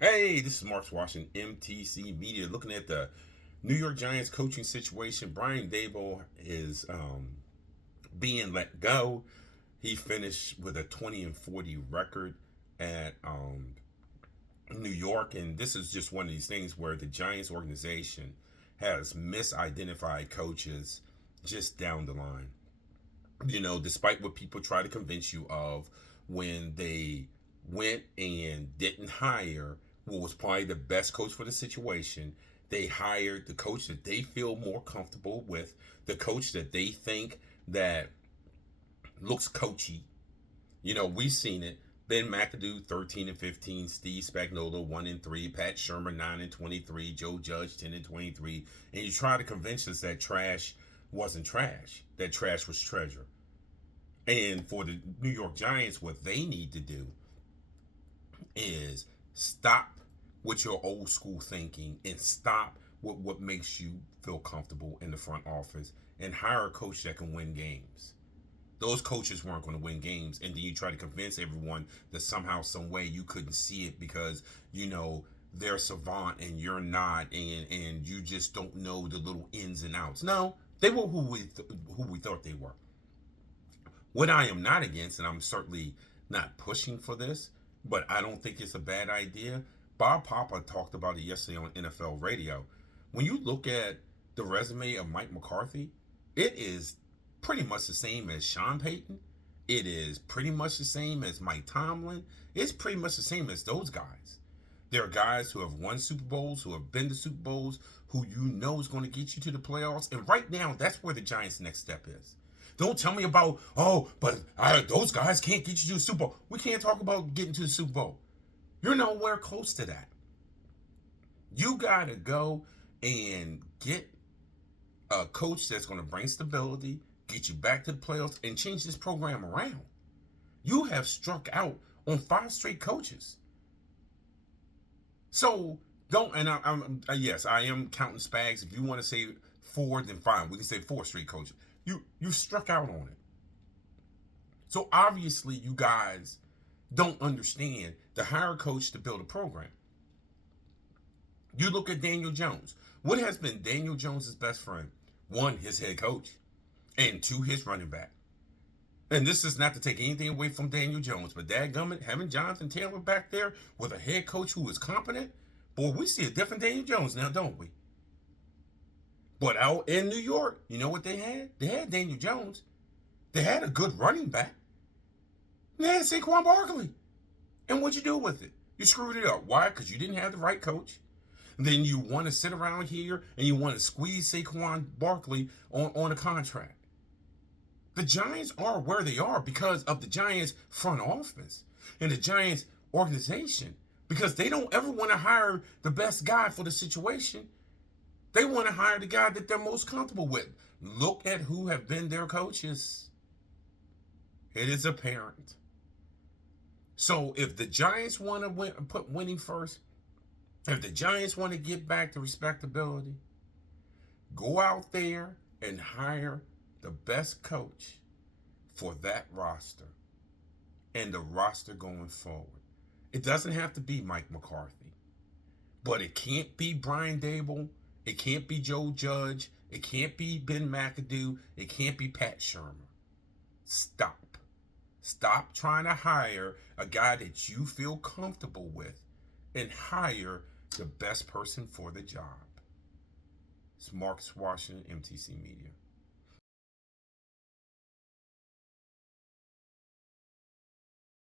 Hey, this is Mark Washington, MTC Media, looking at the New York Giants coaching situation. Brian Daboll is being let go. He finished with a 20-40 record at New York, and this is just one of these things where the Giants organization has misidentified coaches just down the line. Despite what people try to convince you of, when they went and didn't hire what was probably the best coach for the situation, they hired the coach that they feel more comfortable with, the coach that they think that looks coachy. We've seen it. Ben McAdoo 13-15, Steve Spagnuolo 1-3, Pat Shermer 9-23, Joe Judge 10-23, and you try to convince us that trash wasn't trash, that trash was treasure. And for the New York Giants, what they need to do is stop with your old school thinking and stop with what makes you feel comfortable in the front office and hire a coach that can win games. Those coaches weren't going to win games, and then you try to convince everyone that somehow, some way, you couldn't see it because they're savant and you're not, and you just don't know the little ins and outs. No, they were who we thought they were. What I am not against, and I'm certainly not pushing for this, but I don't think it's a bad idea. Bob Papa talked about it yesterday on NFL radio. When you look at the resume of Mike McCarthy, it is pretty much the same as Sean Payton. It is pretty much the same as Mike Tomlin. It's pretty much the same as those guys. There are guys who have won Super Bowls, who have been to Super Bowls, who you know is going to get you to the playoffs. And right now, that's where the Giants' next step is. Don't tell me about, those guys can't get you to the Super Bowl. We can't talk about getting to the Super Bowl. You're nowhere close to that. You got to go and get a coach that's going to bring stability, get you back to the playoffs, and change this program around. You have struck out on 5 straight coaches. So don't, and yes, I am counting Spags. If you want to say 4, then fine. We can say 4 straight coaches. You struck out on it. So obviously you guys don't understand to hire a coach to build a program. You look at Daniel Jones. What has been Daniel Jones' best friend? 1, his head coach, and 2, his running back. And this is not to take anything away from Daniel Jones, but dadgummit, having Jonathan Taylor back there with a head coach who is competent, boy, we see a different Daniel Jones now, don't we? But out in New York, you know what they had? They had Daniel Jones. They had a good running back. They had Saquon Barkley. And what'd you do with it? You screwed it up. Why? Because you didn't have the right coach. Then you want to sit around here and you want to squeeze Saquon Barkley on a contract. The Giants are where they are because of the Giants front office and the Giants organization, because they don't ever want to hire the best guy for the situation. They want to hire the guy that they're most comfortable with. Look at who have been their coaches. It is apparent. So if the Giants want to put winning first, if the Giants want to get back to respectability, go out there and hire the best coach for that roster and the roster going forward. It doesn't have to be Mike McCarthy, but it can't be Brian Daboll. It can't be Joe Judge. It can't be Ben McAdoo. It can't be Pat Shermer. Stop. Stop trying to hire a guy that you feel comfortable with and hire the best person for the job. It's Marcus Washington, MTC Media.